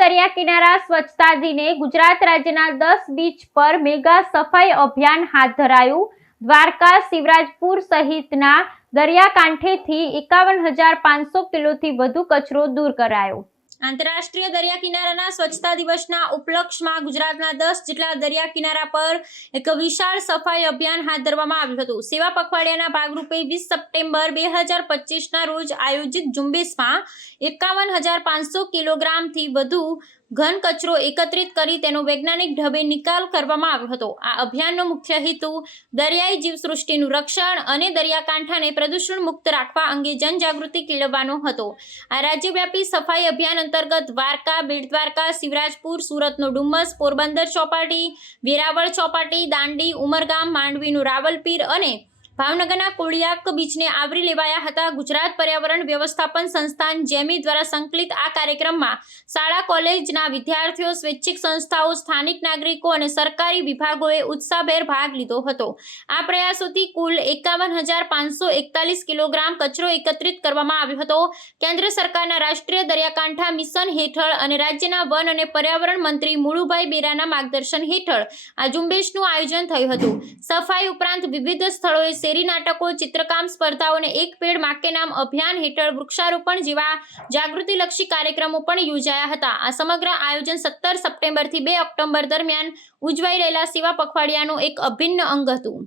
દરિયા કિનારા સ્વચ્છતા દિને ગુજરાત રાજ્યના 10 બીચ પર મેગા સફાઈ અભિયાન હાથ ધરાયું। દ્વારકા, શિવરાજપુર સહિતના દરિયાકાંઠેથી 51,500 કિલોથી વધુ કચરો દૂર કરાયો। આંતરરાષ્ટ્રીય દરિયા કિનારાના સ્વચ્છતા દિવસના ઉપલક્ષમાં ગુજરાતના 10 જેટલા દરિયા કિનારા પર એક વિશાળ સફાઈ અભિયાન હાથ ધરવામાં આવ્યું હતું। સેવા પખવાડિયાના ભાગરૂપે 20 સપ્ટેમ્બર 2025ના રોજ આયોજિત ઝુંબેશમાં 51,500 કિલોગ્રામથી વધુ ઘન કચરો એકત્રિત કરી તેનો વૈજ્ઞાનિક ઢબે નિકાલ કરવામાં આવ્યો હતો। આ અભિયાનનો મુખ્ય હેતુ દરિયાઈ જીવસૃષ્ટિનું રક્ષણ અને દરિયાકાંઠાને પ્રદૂષણ મુક્ત રાખવા અંગે જનજાગૃતિ કેળવવાનો હતો। આ રાજ્યવ્યાપી સફાઈ અભિયાન અંતર્ગત દ્વારકા, બેટ દ્વારકા, શિવરાજપુર, સુરતનો ડુમસ, પોરબંદર ચોપાટી, વેરાવળ ચોપાટી, દાંડી, ઉમરગામ, માંડવીનું રાવલપીર અને ભાવનગરના કોળિયાક બીચને આવરી લેવાયા હતા। ગુજરાત પર્યાવરણ વ્યવસ્થાપન સંસ્થાન જેમી દ્વારા સંકલિત આ કાર્યક્રમમાં શાળા કોલેજના વિદ્યાર્થીઓ, સ્વૈચ્છિક સંસ્થાઓ, સ્થાનિક નાગરિકો અને સરકારી વિભાગોએ ઉત્સાહભેર ભાગ લીધો હતો। આ પ્રયાસોથી કુલ 51,541 કિલોગ્રામ કચરો એકત્રિત કરવામાં આવ્યો હતો। કેન્દ્ર સરકારના રાષ્ટ્રીય દરિયાકાંઠા મિશન હેઠળ અને રાજ્યના વન અને પર્યાવરણ મંત્રી મુળુભાઈ બેરાના માર્ગદર્શન હેઠળ આ ઝુંબેશનું આયોજન થયું હતું। સફાઈ ઉપરાંત વિવિધ સ્થળોએ શેરી નાટકો, ચિત્રકામ સ્પર્ધાઓ અને એક પેડ માં કે નામ અભિયાન હેઠળ વૃક્ષારોપણ જેવા જાગૃતિલક્ષી કાર્યક્રમો પણ યોજાયા હતા। આ સમગ્ર આયોજન 17 સપ્ટેમ્બરથી 2 ઓક્ટોબર દરમિયાન ઉજવાઈ રહેલા સેવા પખવાડિયાનું એક અભિન્ન અંગ હતું।